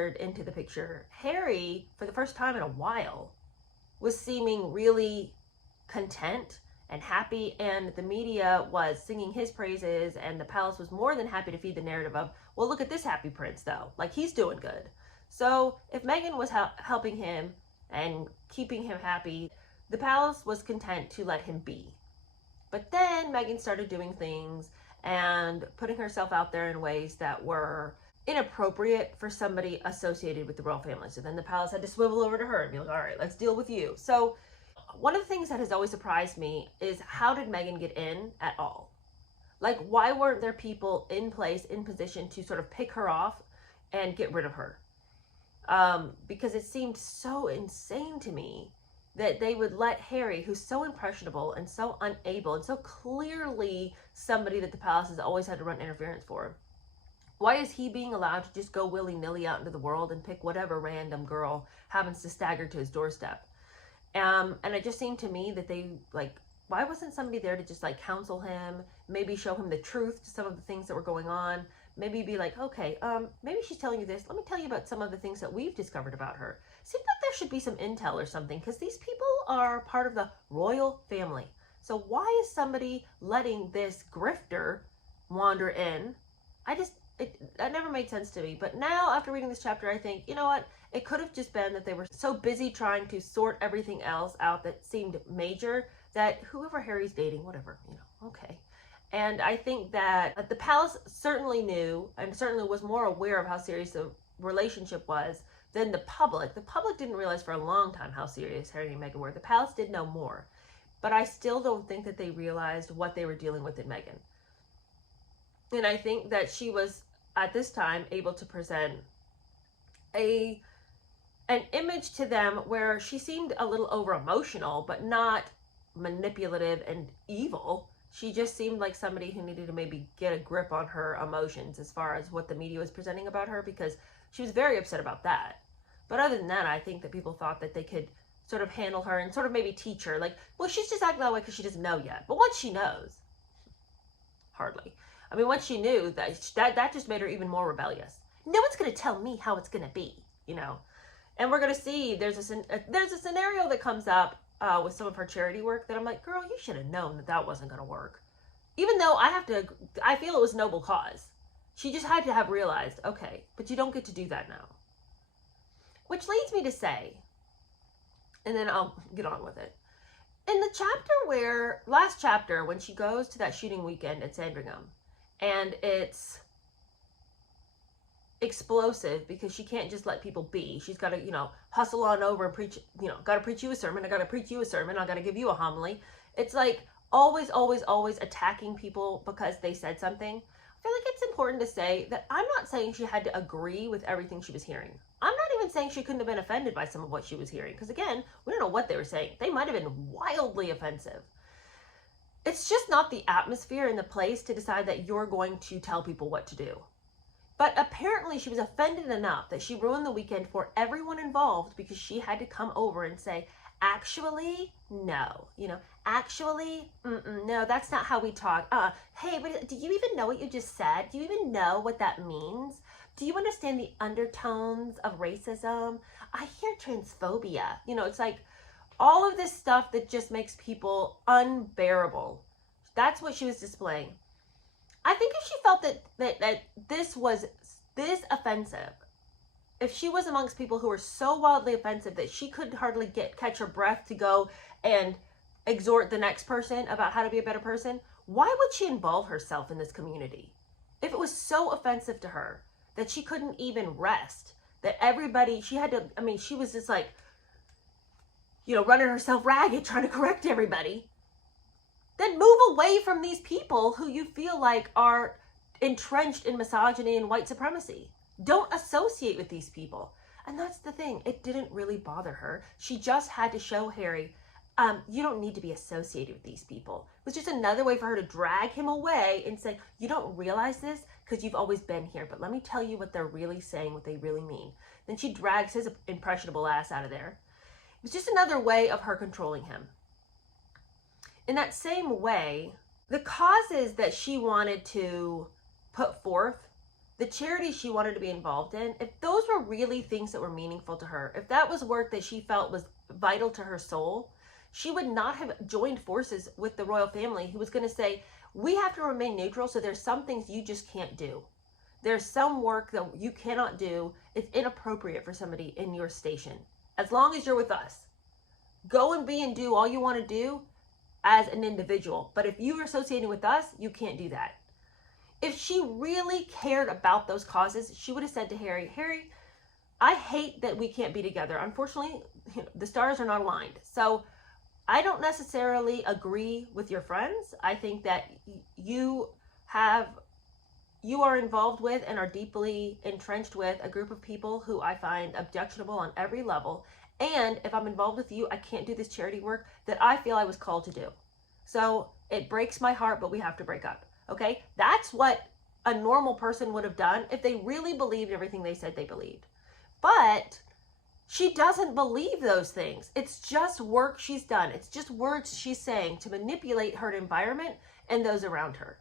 entered into the picture, Harry, for the first time in a while, was seeming really content and happy, and the media was singing his praises, and the palace was more than happy to feed the narrative of, well, look at this happy prince though, like he's doing good. So if Meghan was helping him and keeping him happy, the palace was content to let him be. But then Meghan started doing things and putting herself out there in ways that were inappropriate for somebody associated with the royal family. So then the palace had to swivel over to her and be like, all right, let's deal with you. So one of the things that has always surprised me is, how did Meghan get in at all? Like, why weren't there people in place, in position to sort of pick her off and get rid of her? Because it seemed so insane to me that they would let Harry, who's so impressionable and so unable and so clearly somebody that the palace has always had to run interference for, why is he being allowed to just go willy-nilly out into the world and pick whatever random girl happens to stagger to his doorstep? And it just seemed to me that they, like, why wasn't somebody there to just, like, counsel him, maybe show him the truth to some of the things that were going on, maybe be like, okay, maybe she's telling you this, let me tell you about some of the things that we've discovered about her. Seems like there should be some intel or something, because these people are part of the royal family. So why is somebody letting this grifter wander in? That never made sense to me. But now, after reading this chapter, I think, you know what? It could have just been that they were so busy trying to sort everything else out that seemed major, that whoever Harry's dating, whatever, you know, okay. And I think that the palace certainly knew, and certainly was more aware of how serious the relationship was than the public. The public didn't realize for a long time how serious Harry and Meghan were. The palace did know more. But I still don't think that they realized what they were dealing with in Meghan. And I think that she was, at this time, able to present an image to them where she seemed a little over emotional, but not manipulative and evil. She just seemed like somebody who needed to maybe get a grip on her emotions as far as what the media was presenting about her, because she was very upset about that. But other than that, I think that people thought that they could sort of handle her and sort of maybe teach her, like, well, she's just acting that way because she doesn't know yet. But once she knows, hardly. I mean, once she knew, that just made her even more rebellious. No one's going to tell me how it's going to be, you know. And we're going to see, there's a scenario that comes up with some of her charity work that I'm like, girl, you should have known that that wasn't going to work. Even though I feel it was noble cause. She just had to have realized, okay, but you don't get to do that now. Which leads me to say, and then I'll get on with it. In the chapter last chapter, when she goes to that shooting weekend at Sandringham, and it's explosive because she can't just let people be. She's got to, you know, hustle on over and preach, you know, got to preach you a sermon. I got to preach you a sermon. I got to give you a homily. It's like always, always, always attacking people because they said something. I feel like it's important to say that I'm not saying she had to agree with everything she was hearing. I'm not even saying she couldn't have been offended by some of what she was hearing. Because again, we don't know what they were saying. They might have been wildly offensive. It's just not the atmosphere and the place to decide that you're going to tell people what to do. But apparently she was offended enough that she ruined the weekend for everyone involved because she had to come over and say, actually, no. You know, actually, no, that's not how we talk. Hey, but do you even know what you just said? Do you even know what that means? Do you understand the undertones of racism? I hear transphobia. You know, it's like all of this stuff that just makes people unbearable. That's what she was displaying. I think if she felt that this was this offensive, if she was amongst people who were so wildly offensive that she could hardly catch her breath to go and exhort the next person about how to be a better person, why would she involve herself in this community? If it was so offensive to her that she couldn't even rest, that everybody, she had to, I mean, she was just like, you know, running herself ragged, trying to correct everybody, then move away from these people who you feel like are entrenched in misogyny and white supremacy. Don't associate with these people. And that's the thing. It didn't really bother her. She just had to show Harry, you don't need to be associated with these people. It was just another way for her to drag him away and say, you don't realize this because you've always been here, but let me tell you what they're really saying, what they really mean. Then she drags his impressionable ass out of there. It was just another way of her controlling him. In that same way, the causes that she wanted to put forth, the charity she wanted to be involved in, if those were really things that were meaningful to her, if that was work that she felt was vital to her soul, she would not have joined forces with the royal family who was going to say, we have to remain neutral, so there's some things you just can't do. There's some work that you cannot do. It's inappropriate for somebody in your station. As long as you're with us, go and be and do all you want to do as an individual. But if you are associating with us, you can't do that. If she really cared about those causes, she would have said to Harry, Harry, I hate that we can't be together. Unfortunately, the stars are not aligned. So I don't necessarily agree with your friends. I think that you are involved with and are deeply entrenched with a group of people who I find objectionable on every level. And if I'm involved with you, I can't do this charity work that I feel I was called to do. So it breaks my heart, but we have to break up. Okay? That's what a normal person would have done if they really believed everything they said they believed. But she doesn't believe those things. It's just work she's done. It's just words she's saying to manipulate her environment and those around her.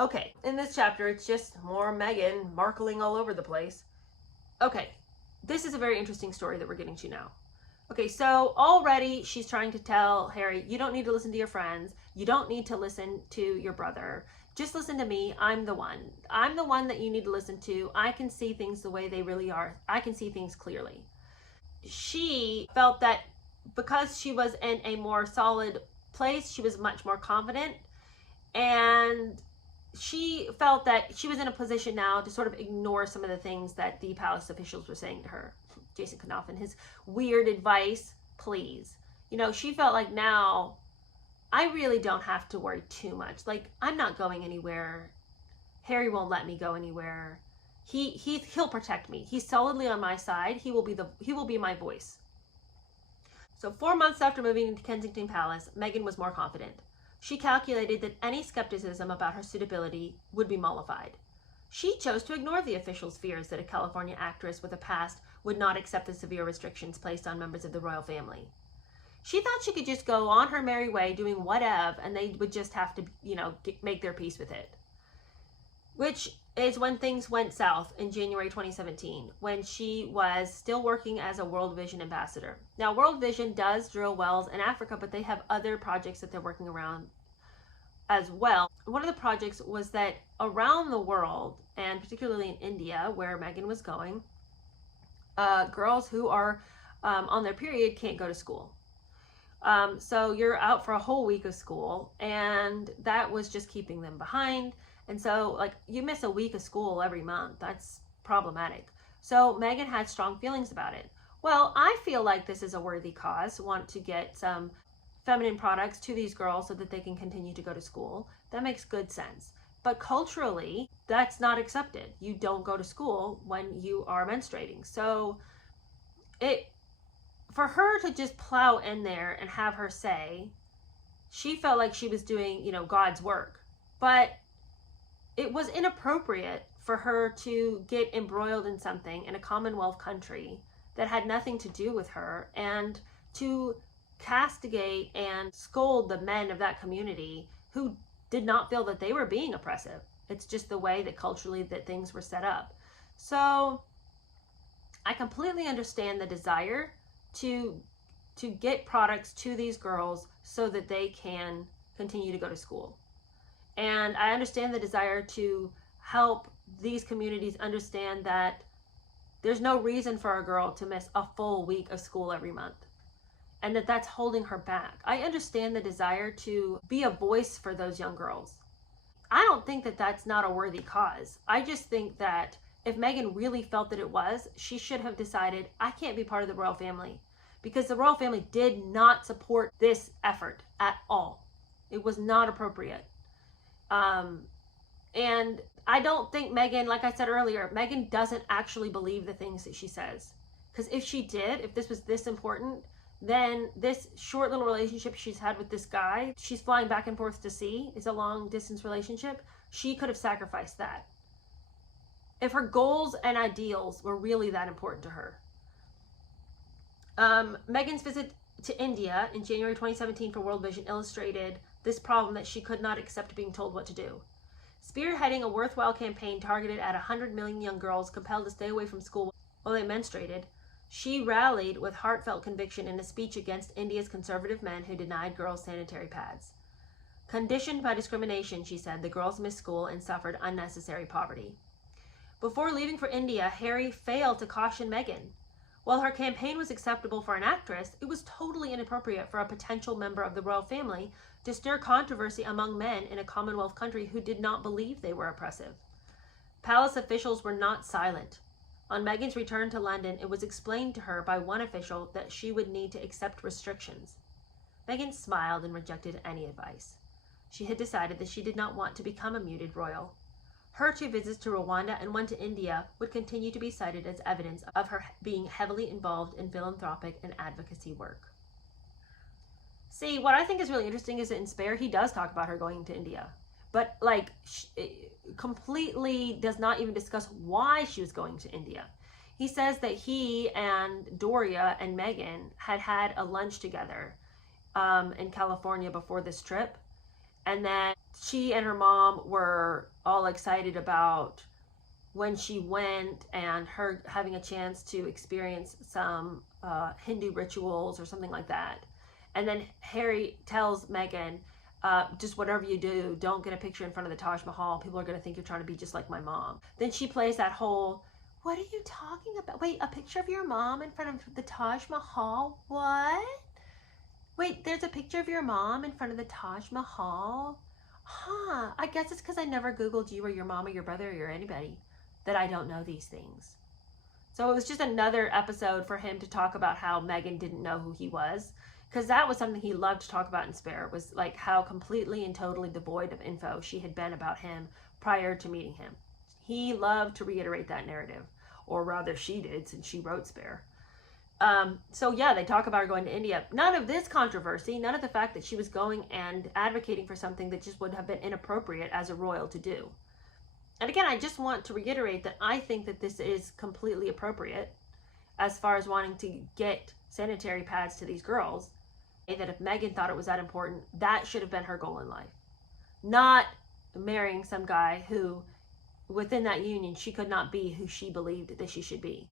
Okay, in this chapter, it's just more Meghan markeling all over the place. Okay, this is a very interesting story that we're getting to now. Okay, so already she's trying to tell Harry, you don't need to listen to your friends. You don't need to listen to your brother. Just listen to me. I'm the one. I'm the one that you need to listen to. I can see things the way they really are. I can see things clearly. She felt that because she was in a more solid place, she was much more confident. And she felt that she was in a position now to sort of ignore some of the things that the palace officials were saying to her. Jason Knopf and his weird advice, please. You know, she felt like now I really don't have to worry too much. Like, I'm not going anywhere. Harry won't let me go anywhere. He'll protect me. He's solidly on my side. He will be my voice. So 4 months after moving into Kensington Palace, Meghan was more confident. She calculated that any skepticism about her suitability would be mollified. She chose to ignore the officials' fears that a California actress with a past would not accept the severe restrictions placed on members of the royal family. She thought she could just go on her merry way doing whatever, and they would just have to, make their peace with it. Which is when things went south in January 2017, when she was still working as a World Vision ambassador. Now, World Vision does drill wells in Africa, but they have other projects that they're working around as well. One of the projects was that around the world, and particularly in India, where Meghan was going, girls who are on their period can't go to school. So you're out for a whole week of school, and that was just keeping them behind. And so, you miss a week of school every month. That's problematic. So Meghan had strong feelings about it. Well, I feel like this is a worthy cause. Want to get some feminine products to these girls so that they can continue to go to school. That makes good sense. But culturally, that's not accepted. You don't go to school when you are menstruating. So for her to just plow in there and have her say, she felt like she was doing, God's work. But it was inappropriate for her to get embroiled in something in a Commonwealth country that had nothing to do with her, and to castigate and scold the men of that community who did not feel that they were being oppressive. It's just the way that culturally that things were set up. So I completely understand the desire to get products to these girls so that they can continue to go to school. And I understand the desire to help these communities understand that there's no reason for a girl to miss a full week of school every month, and that that's holding her back. I understand the desire to be a voice for those young girls. I don't think that that's not a worthy cause. I just think that if Meghan really felt that it was, she should have decided, I can't be part of the royal family, because the royal family did not support this effort at all. It was not appropriate. And I don't think Meghan, like I said earlier, Meghan doesn't actually believe the things that she says. Because if she did, if this was this important, then this short little relationship she's had with this guy, she's flying back and forth to see, is a long distance relationship. She could have sacrificed that if her goals and ideals were really that important to her. Meghan's visit to India in January 2017 for World Vision illustrated this problem that she could not accept being told what to do. Spearheading a worthwhile campaign targeted at 100 million young girls compelled to stay away from school while they menstruated, she rallied with heartfelt conviction in a speech against India's conservative men who denied girls sanitary pads. Conditioned by discrimination, she said, the girls missed school and suffered unnecessary poverty. Before leaving for India, Harry failed to caution Meghan. While her campaign was acceptable for an actress, it was totally inappropriate for a potential member of the royal family to stir controversy among men in a Commonwealth country who did not believe they were oppressive. Palace officials were not silent. On Meghan's return to London, it was explained to her by one official that she would need to accept restrictions. Meghan smiled and rejected any advice. She had decided that she did not want to become a muted royal. Her 2 visits to Rwanda and one to India would continue to be cited as evidence of her being heavily involved in philanthropic and advocacy work. See, what I think is really interesting is that in Spare, he does talk about her going to India, but completely does not even discuss why she was going to India. He says that he and Doria and Meghan had a lunch together in California before this trip, and then she and her mom were all excited about when she went and her having a chance to experience some Hindu rituals or something like that. And then Harry tells Meghan, just whatever you do, don't get a picture in front of the Taj Mahal. People are going to think you're trying to be just like my mom. Then she plays that whole, what are you talking about? Wait, a picture of your mom in front of the Taj Mahal? What? Wait, there's a picture of your mom in front of the Taj Mahal? Huh, I guess it's because I never Googled you or your mom or your brother or anybody that I don't know these things. So it was just another episode for him to talk about how Meghan didn't know who he was. Because that was something he loved to talk about in Spare, was like how completely and totally devoid of info she had been about him prior to meeting him. He loved to reiterate that narrative, or rather she did, since she wrote Spare. So yeah, they talk about her going to India. None of this controversy, none of the fact that she was going and advocating for something that just would have been inappropriate as a royal to do. And again, I just want to reiterate that I think that this is completely appropriate as far as wanting to get sanitary pads to these girls. That if Meghan thought it was that important, that should have been her goal in life. Not marrying some guy who, within that union, she could not be who she believed that she should be.